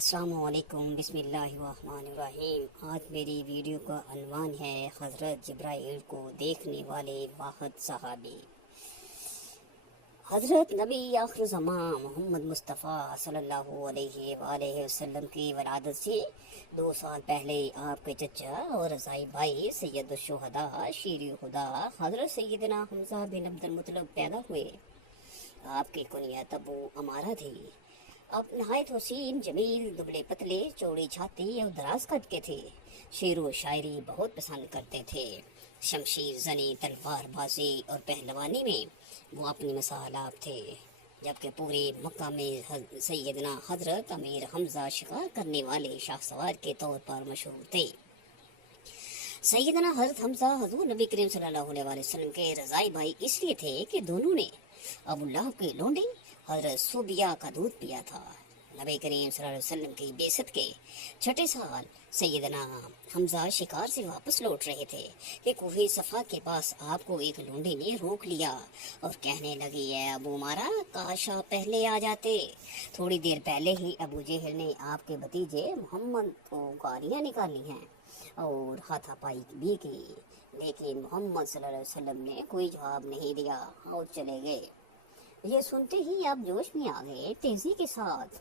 السلام علیکم، بسم اللہ الرحمن الرحیم۔ آج میری ویڈیو کا عنوان ہے حضرت جبرائیل کو دیکھنے والے واحد صحابی۔ حضرت نبی آخر زمان محمد مصطفیٰ صلی اللہ علیہ وآلہ وسلم کی ولادت سے 2 سال پہلے آپ کے چچا اور رضائی بھائی سید الشہداء شیر خدا حضرت سیدنا حمزہ بن عبد المطلب پیدا ہوئے۔ آپ کی کنیت ابو امارہ تھی۔ اب نہایت حسین، جمیل، دبلے پتلے، چوڑی چھاتی اور دراز قد کے تھے۔ شعر و شاعری بہت پسند کرتے تھے۔ شمشیر زنی، تلوار بازی اور پہلوانی میں وہ اپنی مثال آپ تھے، جبکہ پورے مکہ میں سیدنا حضرت امیر حمزہ شکار کرنے والے شاہ سوار کے طور پر مشہور تھے۔ سیدنا حضرت حمزہ حضور نبی کریم صلی اللہ علیہ وسلم کے رضائی بھائی اس لیے تھے کہ دونوں نے ابو لہب کی لونڈی حضرت صوبیہ کا دودھ پیا تھا۔ نبی کریم صلی اللہ علیہ وسلم کی بعثت کے 6 سال سیدنا حمزہ شکار سے واپس لوٹ رہے تھے کہ کوہ صفا کے پاس آپ کو ایک لونڈی نے روک لیا اور کہنے لگی، اے ابو مارا، کاش آپ پہلے آ جاتے۔ تھوڑی دیر پہلے ہی ابو جہل نے آپ کے بھتیجے محمد کو گالیاں نکالی ہیں اور ہاتھا پائی بھی کی، لیکن محمد صلی اللہ علیہ وسلم نے کوئی جواب نہیں دیا اور چلے گئے۔ یہ سنتے ہی آپ جوش میں آ گئے، تیزی کے ساتھ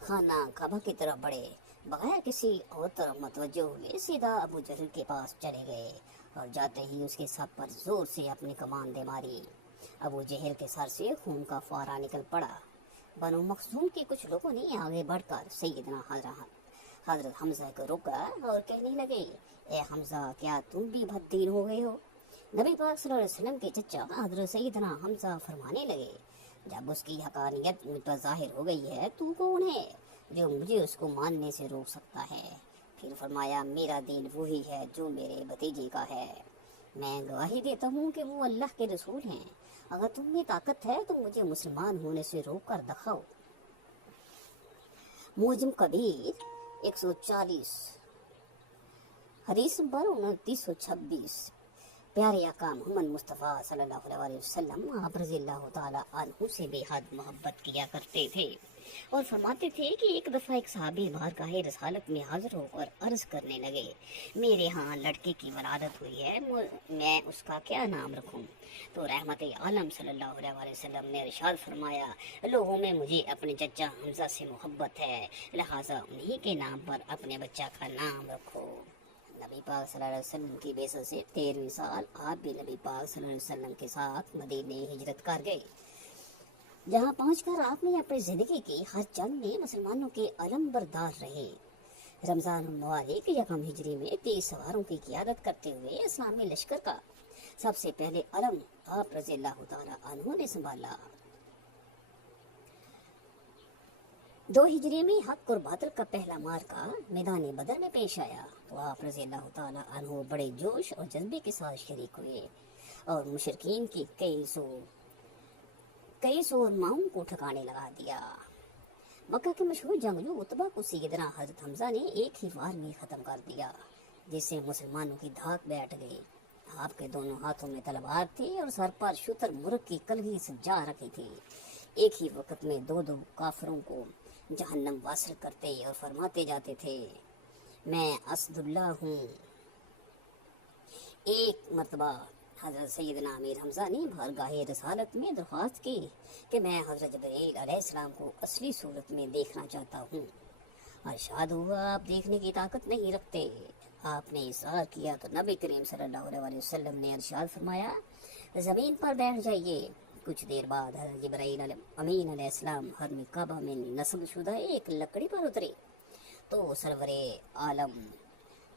خانہ کعبہ کی طرف بڑھے، بغیر کسی اور طرف متوجہ ہوئے سیدھا ابو جہل کے پاس چلے گئے اور جاتے ہی اس کے سر پر زور سے اپنی کمان دے ماری۔ ابو جہل کے سر سے خون کا فوارہ نکل پڑا۔ بنو مخزوم کے کچھ لوگوں نے آگے بڑھ کر سیدنا حضرت حمزہ کو روکا اور کہنے لگے، اے حمزہ، کیا تم بھی بد دین ہو گئے ہو؟ نبی پاک صلی اللہ علیہ وسلم کے چچا حضرت سیدنا حمزہ فرمانے لگے، جب اس کی حقانیت مجھ پر ظاہر ہو گئی ہے، تو کون ہے جو مجھے اس کو ماننے سے روک سکتا ہے؟ پھر فرمایا، میرا دین وہی ہے جو میرے بھتیجے کا ہے۔ میں گواہی دیتا ہوں کہ وہ اللہ کے رسول ہیں۔ اگر تم میں طاقت ہے تو مجھے مسلمان ہونے سے روک کر دکھاؤ۔ موجم کبیر 140، حدیث نمبر 2926۔ پیارے آقا محمد مصطفیٰ صلی اللہ علیہ وسلم آپ رضی اللہ تعالیٰ عنہ سے بے حد محبت کیا کرتے تھے اور فرماتے تھے کہ ایک دفعہ ایک صحابی بارگاہ رسالت میں حاضر ہو کر عرض کرنے لگے، میرے ہاں لڑکے کی ولادت ہوئی ہے، میں اس کا کیا نام رکھوں؟ تو رحمت عالم صلی اللہ علیہ وسلم نے ارشاد فرمایا، لوگوں میں مجھے اپنے چچا حمزہ سے محبت ہے، لہٰذا انہی کے نام پر اپنے بچہ کا نام رکھو۔ نبی پاک صلی اللہ علیہ وسلم کی بعثت سے 13ویں سال آپ بھی نبی پاک صلی اللہ علیہ وسلم کے ساتھ مدینے ہجرت کر گئے، جہاں پہنچ کر آپ نے اپنی زندگی کی ہر جنگ میں مسلمانوں کے علم بردار رہے۔ رمضان المبارک 1 ہجری میں 30 سواروں کی قیادت کرتے ہوئے اسلامی لشکر کا سب سے پہلے علم آپ رضی اللہ تعالیٰ عنہ نے سنبھالا۔ 2 ہجری میں حق اور باطل کا پہلا معرکہ میدان بدر میں پیش آیا تو آپ رضی اللہ تعالیٰ عنہ بڑے جوش اور جذبے کے ساتھ شریک ہوئے اور مشرکین کی کئی سو ماؤں کو ٹھکانے لگا دیا۔ مکہ کے مشہور جنگجو عتبہ کو سیدنا حضرت حمزہ نے ایک ہی وار میں ختم کر دیا، جس سے مسلمانوں کی دھاک بیٹھ گئی۔ آپ کے دونوں ہاتھوں میں تلوار تھی اور سر پر شتر مرغ کی کلگی سجا رکھی تھی۔ ایک ہی وقت میں 2 کافروں کو جہنم واصل کرتے اور فرماتے جاتے تھے، میں اسد اللہ ہوں۔ ایک مرتبہ حضرت سیدنا امیر حمزہ نے بارگاہ رسالت میں درخواست کی کہ میں حضرت جبرائیل علیہ السلام کو اصلی صورت میں دیکھنا چاہتا ہوں۔ ارشاد ہوا، آپ دیکھنے کی طاقت نہیں رکھتے۔ آپ نے اصرار کیا تو نبی کریم صلی اللہ علیہ وسلم نے ارشاد فرمایا، زمین پر بیٹھ جائیے۔ کچھ دیر بعد حضرت جبرائیل امین علیہ السلام حرم کعبہ میں نصب شدہ ایک لکڑی پر اترے تو سرور عالم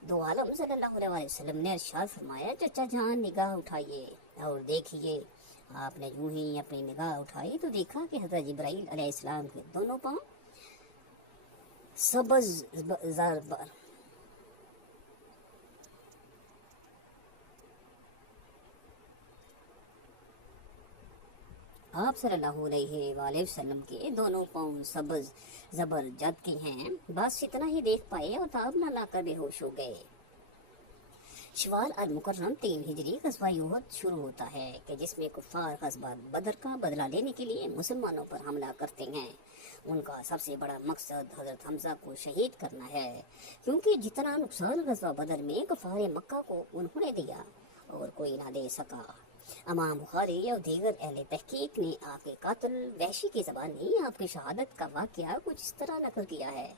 دو عالم صلی اللہ علیہ وسلم نے ارشاد فرمایا، چچا جان نگاہ اٹھائیے اور دیکھیے۔ آپ نے یوں ہی اپنی نگاہ اٹھائی تو دیکھا کہ حضرت جبرائیل علیہ السلام کے دونوں پاؤں سبز زر پر آپ صلی اللہ علیہ وآلہ وسلم کے دونوں پاؤں سبز زبر جد کے ہیں۔ بس اتنا ہی دیکھ پائے اور تاب نہ لا کر بے ہوش ہو گئے۔ शवाल अल मुकर्रम 3 हिजरी ग़ज़वा उहद शुरू होता है कि जिसमें कुफ़ार ग़ज़वा बदर का बदला लेने के लिए मुसलमानों पर हमला करते हैं। उनका सबसे बड़ा मकसद हज़रत हमज़ा को शहीद करना है, क्योंकि जितना नुकसान ग़ज़वा बदर में कुफ़ार मक्का को उन्होंने दिया और कोई ना दे सका। इमाम बुखारी और दीगर अहले तहकीक ने आपके कातिल वहशी की ज़बानी आपकी शहादत का वाक़या कुछ इस तरह नकल किया है।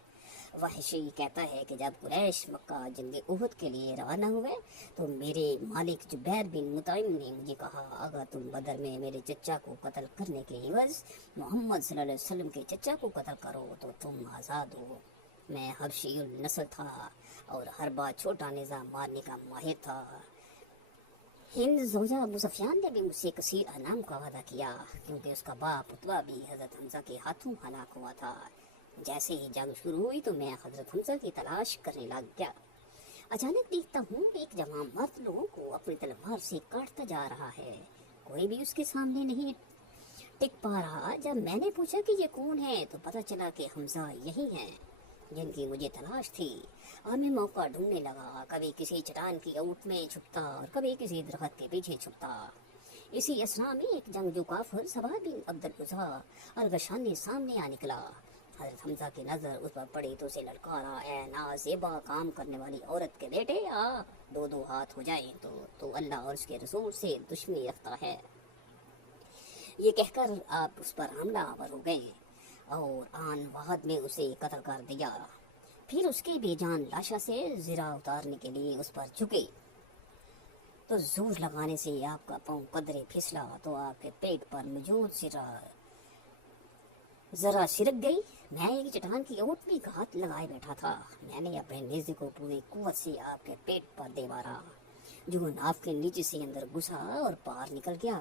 वहशी कहता है कि जब कुरैश मक्का जंगे उहद के लिए रवाना हुए तो मेरे मालिक जुबैर बिन मुतइम ने मुझे कहा, अगर तुम बदर में मेरे चचा को कत्ल करने के एवज़ मोहम्मद सल्लल्लाहु अलैहि वसल्लम के चचा को कत्ल करो तो तुम आज़ाद हो। मैं हबशी नस्ल था और हर बार छोटा निज़ाम मारने का माहिर था। हिंद ज़ौजा अबू सुफियान ने भी मुझसे कसीर अनाम का वादा किया, क्योंकि उसका बाप उतबा भी हज़रत हमज़ा के हाथों हलाक हुआ था। जैसे ही जंग शुरू हुई तो मैं हज़रत हमज़ा की तलाश करने लग गया। अचानक देखता हूँ एक जवान मर्द लोगों को अपनी तलवार से काटता जा रहा है। कोई भी उसके सामने नहीं टिक पा रहा। जब मैंने पूछा कि ये कौन है तो पता चला कि हमज़ा यही हैं जिनकी मुझे तलाश थी। और मैं मौका ढूंढने लगा, कभी किसी चट्टान की ओट में छुपता और कभी किसी दरख्त के पीछे छुपता। इसी असना में एक जंगजू काफिर सबा बिन अब्दुल उज़्ज़ा अल-गशानी सामने आ निकला। हज़रत हमज़ा की नज़र उस पर पड़ी तो उसे ललकारा, ए नाज़ेबा काम करने वाली औरत के बेटे, आ दो दो हाथ हो जाए तो अल्लाह और उसके रसूल से दुश्मनी रखता है। ये कहकर आप उस पर हमला आवर हो गए और आन वाहद में उसे कत्ल कर दिया। फिर उसके बेजान लाशा से ज़रा उतारने के लिए उस पर झुके तो जोर लगाने से आपका पाँव कदरे फिसला तो आपके पेट पर मौजूद जरा सिरक गई। मैं एक चट्टान की ओट में हाथ लगाए बैठा था। मैंने अपने नेज़े को पूरी कुव्वत से आपके पेट पर दे मारा। जुनून आपके नीचे से अंदर घुसा और पार निकल गया।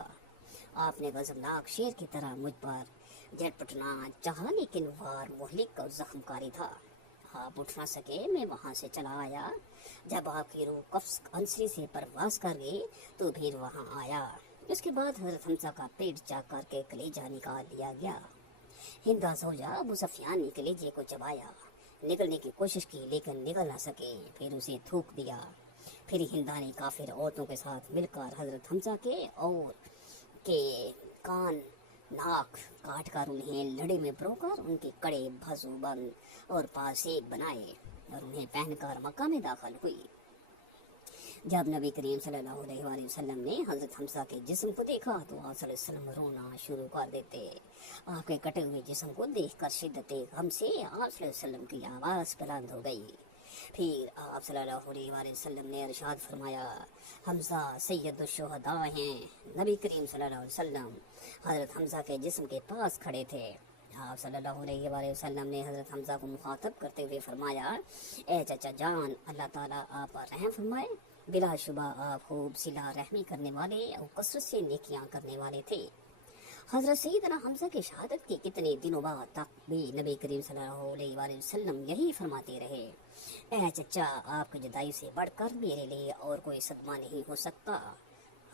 आपने गज़बनाक शेर की तरह मुझ पर झटपटना चाहा, लेकिन वार मुहलिक और जख्मकारी था। आप उठ ना सके। मैं वहाँ से चला आया। जब आपकी रूह कफ्स अंसरी से परवास कर गई तो फिर वहाँ आया। उसके बाद हज़रत हमज़ा का पेट चाक करके कलेजा निकाल लिया गया। हिंदा ज़ौजा अबू सुफियान ने कलेजे को चबाया, निकलने की कोशिश की लेकिन निकल ना सके। फिर उसे थूक दिया। फिर हिंदा ने काफिर औरतों के साथ मिलकर हज़रत हमज़ा के कान नाक काट कर उन्हें लड़े में परोकर उनके कड़े भसू बंद और पासेब बनाए और उन्हें पहनकर मक्का में दाखिल हुई। जब नबी करीम सल्लल्लाहु अलैहि वसल्लम ने हज़रत हमज़ा के जिस्म को देखा तो आप सल्लल्लाहु अलैहि वसल्लम रोना शुरू कर देते। आपके कटे हुए जिस्म को देखकर शिद्दत गम से आप सल्लल्लाहु अलैहि वसल्लम की आवाज़ बुलंद हो गई। फिर आप सल्लल्लाहु अलैहि वसल्लम ने इरशाद फरमाया, हमज़ा सैयदुश शुहदा हैं। नबी करीम सल्लल्लाहु अलैहि वसल्लम हज़रत हमज़ा के जिस्म के पास खड़े थे। आप सल्लल्लाहु अलैहि वसल्लम ने हज़रत हमज़ा को मुखातब करते हुए फरमाया, ए चचा जान, अल्लाह ताला आप पर रहम फरमाए। बिलाशुबा आप खूब सिला रहमी करने वाले और कसरत से नेकियां करने वाले थे। हज़रत सैयदना हमज़ा की शहादत के कितने दिनों बाद तक भी नबी करीम सल्लल्लाहु अलैहि वसल्लम यही फरमाते रहे, ए चचा, आपकी जुदाई से बढ़कर मेरे लिए और कोई सदमा नहीं हो सकता।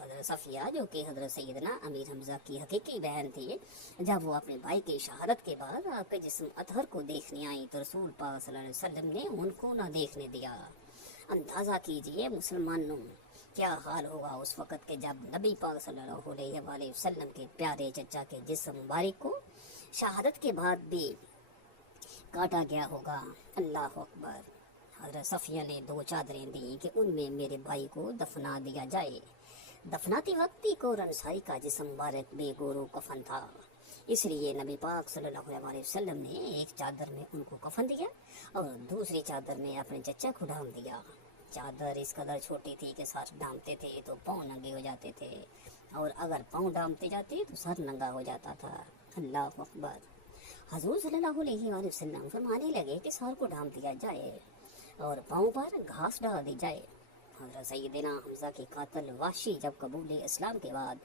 हज़रत सफ़िया, जो कि हज़रत सैयदना अमीर हमज़ा की हकीकी बहन थी, जब वो अपने भाई की शहादत के बाद आपके जिस्म अतहर को देखने आई तो रसूल पाक सल्लल्लाहु अलैहि वसल्लम ने उनको ना देखने दिया। अंदाज़ा कीजिए मुसलमानों, क्या हाल होगा उस वक़्त के जब नबी पाक सल्लल्लाहु अलैहि वसल्लम के प्यारे चचा के जिस्म मुबारक को शहादत के बाद भी काटा गया होगा। अल्लाह अकबर। हज़रत सफ़िया ने 2 चादरें दी कि उनमें मेरे भाई को दफना दिया जाए। दफनाती वक्त एक और अंसारी का जिस्म मुबारक बेगोरो कफन था, इसलिए नबी पाक सल्लल्लाहु अलैहि वसल्लम ने एक चादर में उनको कफन दिया और दूसरी चादर में अपने चचा को ढांप दिया। चादर इस कदर छोटी थी कि सर ढांपते थे तो पाँव नंगे हो जाते थे, और अगर पाँव ढांपते जाते तो सर नंगा हो जाता था। अल्लाह अकबर। हज़ूर सल्लल्लाहु अलैहि वसल्लम फरमाने लगे कि सर को ढांप दिया जाए और पाँव पर घास डाल दी जाए। हज़रत सैयदना हमज़ा के कातिल वहशी जब कबूल इस्लाम के बाद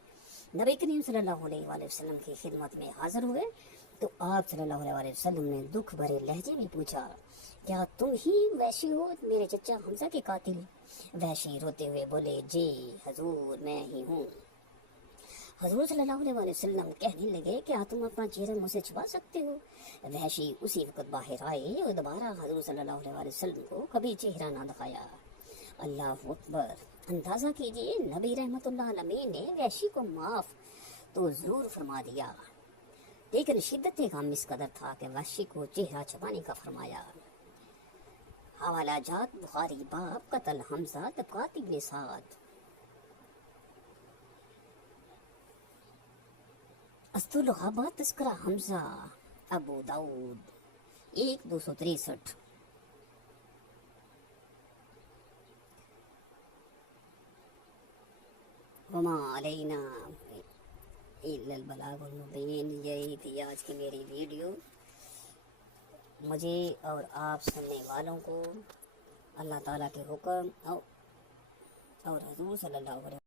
नबी करीम सल्लल्लाहु अलैहि वसल्लम की खिदमत में हाजिर हुए तो आप सल्लल्लाहु अलैहि वसल्लम ने दुख भरे लहजे में पूछा, क्या तुम ही वैशी हो मेरे चचा हमज़ा के कातिल? वैशी रोते हुए बोले, जी हजूर, मैं ही हूँ। हजूर सल्लल्लाहु अलैहि वसल्लम कहने लगे, क्या तुम अपना चेहरा मुझसे छुपा सकते हो? वैशी उसी वक्त बाहर आए और दोबारा हजूर सल्लल्लाहु अलैहि वसल्लम को कभी चेहरा ना दिखाया। اللہ اکبر. اندازہ کیجئے نبی رحمت اللہ علیہ نے وحشی کو معاف تو ضرور فرما دیا، لیکن شدت غم اس قدر تھا کہ وحشی کو چہرہ چھپانے کا فرمایا. حوالہ جات بخاری باب قتل حمزہ طبقات ابن سعد. استولغابات تذکرہ حمزہ ابو داؤد 1263. وما علینا الا البلاغ المبین. یہی تھی آج کی میری ویڈیو. مجھے اور آپ سننے والوں کو اللہ تعالیٰ کے حکم اور حضور صلی اللہ علیہ